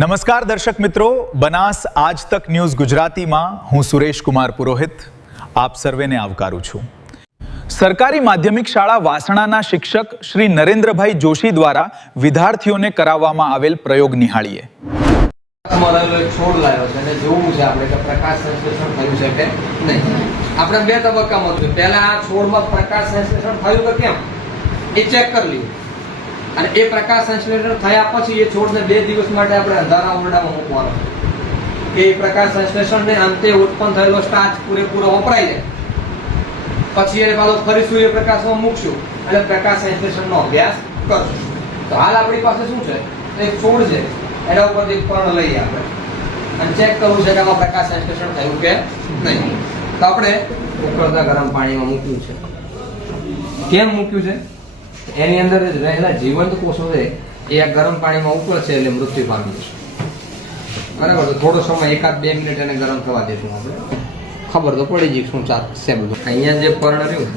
નમસ્કાર દર્શક મિત્રો, બનાસ આજ તક ન્યૂઝ ગુજરાતીમાં હું સુરેશ કુમાર પુરોહિત આપ સર્વેને આવકારું છું। સરકારી માધ્યમિક શાળા વાસણાના શિક્ષક શ્રી નરેન્દ્રભાઈ જોશી દ્વારા વિદ્યાર્થીઓને કરાવવામાં આવેલ પ્રયોગ નિહાળીએ। અમારો એક છોડ લાવ્યો છે અને જોવું છે આપણે કે પ્રકાશ સંશ્લેષણ થયું છે કે નહીં। આપણે બે તબક્કામાં હતું, પહેલા આ છોડમાં પ્રકાશ સંશ્લેષણ થયું કે કેમ એ ચેક કરી લીધું અને એ પ્રકાશ સંશ્લેષણ થયા પછી એ છોડને 2 દિવસ માટે આપણે અંધારા ઓરડામાં મૂકવાનો છે કે એ પ્રકાશ સંશ્લેષણને અંતે ઉત્પન્ન થયેલો સ્ટાર્ચ પૂરેપૂરો વપરાઈ જાય। પછી એને પાછો ફરી સૂર્યપ્રકાશમાં મૂકશું અને પ્રકાશ સંશ્લેષણનો અભ્યાસ કરશું। તો હાલ આપણી પાસે શું છે, એક છોડ છે, એના ઉપરથી પર્ણ લઈએ આપણે અને ચેક કરવું છે કે આમાં પ્રકાશ સંશ્લેષણ થયું કે નહીં। તો આપણે ઉકળતા ગરમ પાણીમાં મૂક્યું છે। કેમ મૂક્યું છે? એની અંદર રહેલા જીવંત કોષો છે એ આ ગરમ પાણીમાં ઉકળશે એટલે મૃત્યુ પામી જશે, બરાબર। તો થોડો સમય 1-2 મિનિટ એને ગરમ થવા દેશું આપણે, ખબર તો પડી જશે શું છે બધું। અહીંયા જે પર્ણ રહ્યું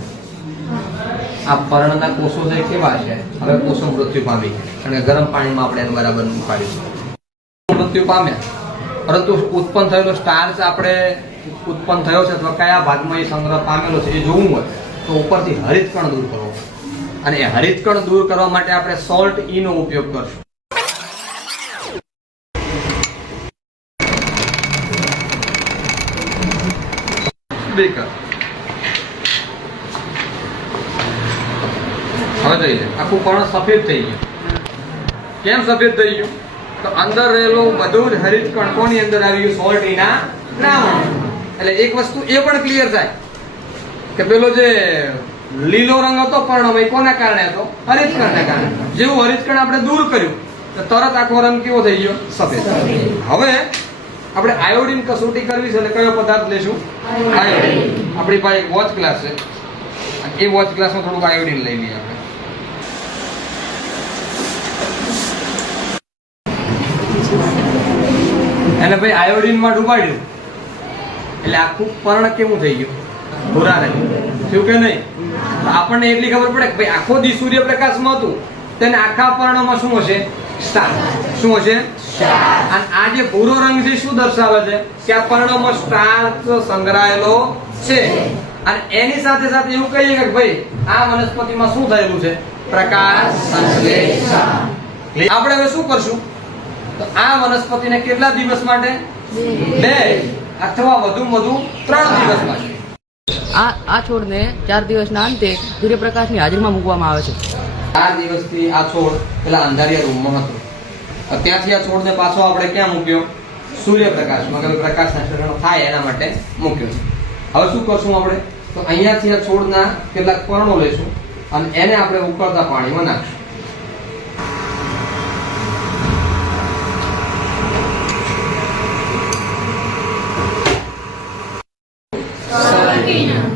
આ પર્ણના કોષો છે કેવા છે, હવે કોષો મૃત્યુ પામી અને ગરમ પાણીમાં આપણે એને બરાબર ઉકાળીશું। મૃત્યુ પામ્યા, પરંતુ ઉત્પન્ન થયેલો સ્ટાર્ચ આપણે ઉત્પન્ન થયો છે અથવા કયા ભાગમાં એ સંગ્રહ પામેલો છે એ જોવું હોય તો ઉપરથી હરિતકણ દૂર કરવો અને એ હરિતકણ દૂર કરવા માટે આપણે સોલ્ટ ઈ નો ઉપયોગ કરશું। બેકર હવે જોઈ લે, આખું પર્ણ સફેદ થઈ ગયું। કેમ સફેદ થઈ ગયું? તો અંદર રહેલું બધું જ હરિતકણ કોની અંદર આવી ગયું? સોલ્ટ ઈના દ્રાવણ। એટલે એક વસ્તુ એ પણ ક્લિયર થાય કે પેલો જે લીલો રંગ હતો પર્ણમાં કોના કારણે હતો? હરિતકણને કારણે। જેવું હરિતકણ આપણે દૂર કર્યું તો તરત આખો રંગ કેવો થઈ ગયો? સફેદ। હવે આપણે આયોડિન કસોટી કરવી છે એટલે કયો પદાર્થ લેશું? આયોડિન। આપણી પાસે એક વોચ ગ્લાસ છે, એ વોચ ગ્લાસમાં થોડુંક આયોડિન લઈ લઈએ આપણે। એને ભાઈ આયોડિનમાં ડુબાડ્યું એટલે આખું પર્ણ કેવું થઈ ગયું? ભૂરા રંગ થયું કે નહીં? આપણને એટલી ખબર પડે કે ભાઈ આખો દી સૂર્યપ્રકાશમાં હતું તેને આખા પર્ણમાં શું હશે? સ્ટાર્ચ। શું હશે? અને આ જે ભૂરો રંગ છે શું દર્શાવે છે? કે આ પર્ણમાં સ્ટાર્ચ સંગ્રહાયેલો છે અને એની સાથે સાથે એવું કહીએ કે ભાઈ આ વનસ્પતિમાં શું થયેલું છે? પ્રકાશ સંશ્લેષણ। આપણે હવે શું કરશું? તો આ વનસ્પતિને કેટલા દિવસ માટે? 2 અથવા વધુ 3 દિવસ માટે। આ છોડને 4 દિવસના અંતે સૂર્યપ્રકાશની હાજરીમાં મૂકવામાં આવે છે। 4 દિવસથી આ છોડ પેલા અંધારિયા રૂમમાં હતો, ત્યાંથી આ છોડને પાછો આપણે ક્યાં મૂક્યો? સૂર્યપ્રકાશમાં, કે પ્રકાશ સંશ્લેષણ થાય એના માટે મૂક્યો છે। હવે શું કરશું આપણે? તો અહીંયાથી આ છોડના કેટલાક પર્ણો લઈશું અને એને આપણે ઉકળતા પાણીમાં નાખશું।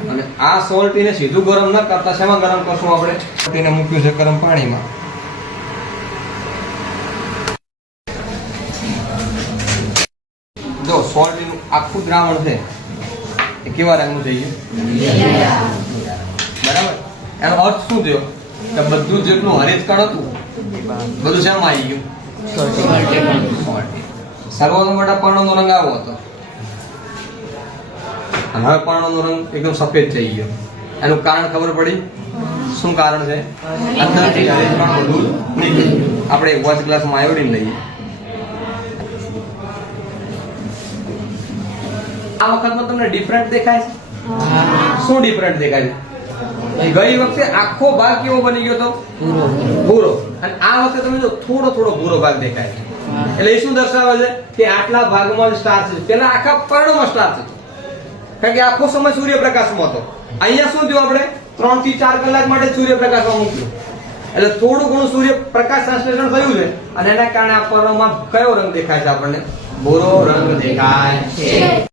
અને આ સોલ્ટીને સીધું ગરમ ન કરતા શેમાં ગરમ કરશું આપણે? સોલ્ટીને મૂક્યું છે ગરમ પાણીમાં। જો સોલ્ટીનું આખું દ્રાવણ છે એ કેવા રંગનું થઈ ગયું? બરાબર। એનો અર્થ શું થયો? કે બધું જેટલું હરિતકણ હતું બધું શેમાં આવી ગયું? સર્વોત્તમ મોટા પર્ણનો રંગ આવો હતો અને હવે પર્ણનો રંગ એકદમ સફેદ થઈ ગયો। એનું કારણ ખબર પડી? શું કારણ છે? અંદરથી હરિતકણ બધું નીકળ્યું। આપણે એક વોચ ગ્લાસમાં આયોડિન લઈએ। આ વખતમાં તમને ડિફરન્ટ દેખાય છે? શું ડિફરન્ટ દેખાય છે? ગઈ વખતે આખો ભાગ કેવો બની ગયો હતો? ભૂરો। અને આ વખતે તમે જો થોડો ભૂરો ભાગ દેખાય છે। એટલે એ શું દર્શાવે છે? કે આટલા ભાગમાં સ્ટાર્ચ છે, પેલા આખા પર્ણમાં સ્ટાર્ચ હતો કારણ કે આખો સમય સૂર્યપ્રકાશમાં હતો। અહીંયા શું થયું? આપણે 3 થી 4 કલાક માટે સૂર્યપ્રકાશમાં મૂક્યું એટલે થોડું ઘણું સૂર્યપ્રકાશ સંશ્લેષણ થયું છે અને એના કારણે આ પર્ણમાં કયો રંગ દેખાય છે? આપણને ભૂરો રંગ દેખાય છે।